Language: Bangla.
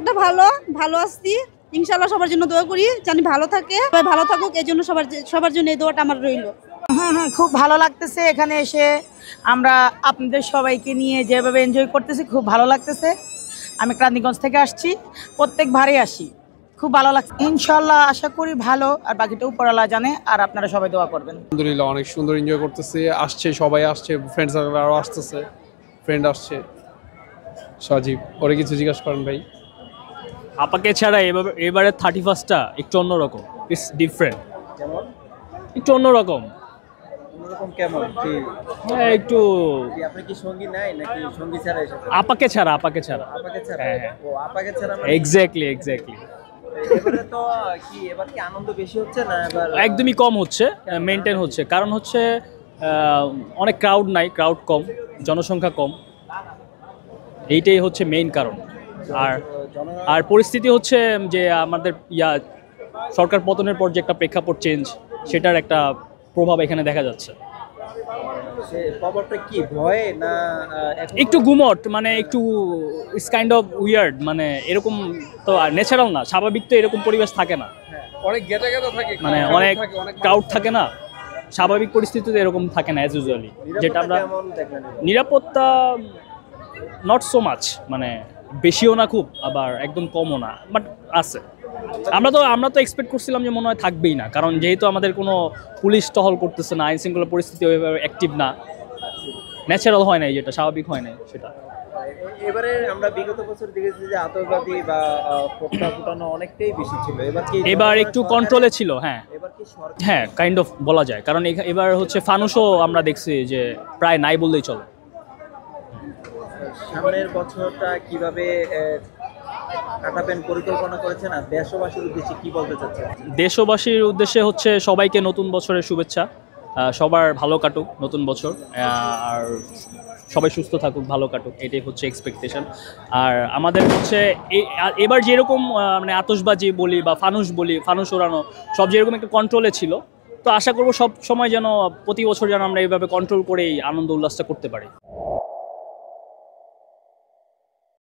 অনেকটা ভালো ভালো আসছি। ইনশাআল্লাহ সবার জন্য দোয়া করি, জানি ভালো থাকে, সবাই ভালো থাকুক, এই জন্য সবার জন্য এই দোয়াটা আমার রইল। খুব ভালো লাগতেছে এখানে এসে। আমরা আপনাদের সবাইকে নিয়ে যেভাবে এনজয় করতেছি খুব ভালো লাগতেছে। আমি ক্রান্তিগঞ্জ থেকে আসছি, প্রত্যেকবারই আসি, খুব ভালো লাগছে। ইনশাল্লাহ আশা করি ভালো, আর বাকিটা উপরওয়ালা জানে। আর আপনারা সবাই দোয়া করবেন। আলহামদুলিল্লাহ অনেক সুন্দর এনজয় করতেছি, আসছে সবাই আসছে, ফ্রেন্ড সার্কেল আরও আসতেছে, ফ্রেন্ড আসছে। সজীব ওরে কিছু জিজ্ঞাসা করেন ভাই। আপাকে ছাড়া এবারে 31টা একটু অন্যরকম, ইটস ডিফারেন্ট, একটু অন্যরকম। অন্যরকম কেমন কি? হ্যাঁ, একটু আপনি কি সঙ্গী নাই নাকি সঙ্গী ছাড়া এসেছেন? আপাকে ছাড়া, আপাকে ছাড়া। আপাকে ছাড়া? হ্যাঁ, হ্যাঁ। ও আপাকে ছাড়া মানে এক্স্যাক্টলি। এবারে তো কি এবার কি আনন্দ বেশি হচ্ছে না এবার? একদমই কম হচ্ছে, মেনটেন হচ্ছে। কারণ হচ্ছে অনেক ক্রাউড নাই, ক্রাউড কম, জনসংখ্যা কম, এইটাই হচ্ছে মেইন কারণ। আর পরিস্থিতি হচ্ছে যে আমাদের সরকার পতনের পর যে একটা প্রেক্ষাপট চেঞ্জ, সেটার একটা প্রভাব এখানে দেখা যাচ্ছে। সে খবরটা কি ভয় না একটু গুমট, মানে একটু ইটস কাইন্ড অফ উইয়ার্ড, মানে এরকম তো আর ন্যাচারাল না, স্বাভাবিক তো এরকম পরিবেশ থাকে না, অনেক গেটা থাকে, মানে অনেক ক্রাউড থাকে না, স্বাভাবিক পরিস্থিতিতে এরকম থাকে না অ্যাজ ইউজুয়ালি। যেটা আমরা নিরাপত্তা নট সো মাচ, মানে বেশিও না খুব, আবার একদম কমও না, বাট আছে। আমরা তো এক্সপেক্ট করছিলাম যে মনে হয় থাকবেই না, কারণ যেহেতু আমাদের কোনো পুলিশ টহল করতেছে না, আইন শৃঙ্খলা পরিস্থিতি ওইভাবে অ্যাক্টিভ না, ন্যাচারাল হয় নাই, যেটা স্বাভাবিক হয় নাই সেটা। এবারে আমরা বিগত বছর দেখেছি যে আতঙ্কবাদী বা ফোকটা ফুটানো অনেকটাই বেশি ছিল, এবার একটু কন্ট্রোলে ছিল। হ্যাঁ, এবার কি হ্যাঁ, কাইন্ড অফ বলা যায়, কারণ এবার হচ্ছে ফানুসও আমরা দেখছি যে প্রায় নাই বললেই চলে। সামনের বছরটা কিভাবে কাটাবেন পরিকল্পনা করেছেন, আর দেশবাসীর উদ্দেশ্যে কি বলতে চাচ্ছেন? দেশবাসীর উদ্দেশ্যে হচ্ছে সবাইকে নতুন বছরের শুভেচ্ছা, সবার ভালো কাটুক নতুন বছর, আর সবাই সুস্থ থাকুক, ভালো কাটুক, এটাই হচ্ছে এক্সপেকটেশন। আর আমাদের হচ্ছে এবার যেরকম মানে আতশবাজি বলি বা ফানুস ওড়ানো সব যেরকম একটা কন্ট্রোলে ছিল, তো আশা করবো সব সময় যেন প্রতি বছর যেন আমরা এইভাবে কন্ট্রোল করেই আনন্দ উল্লাসটা করতে পারি।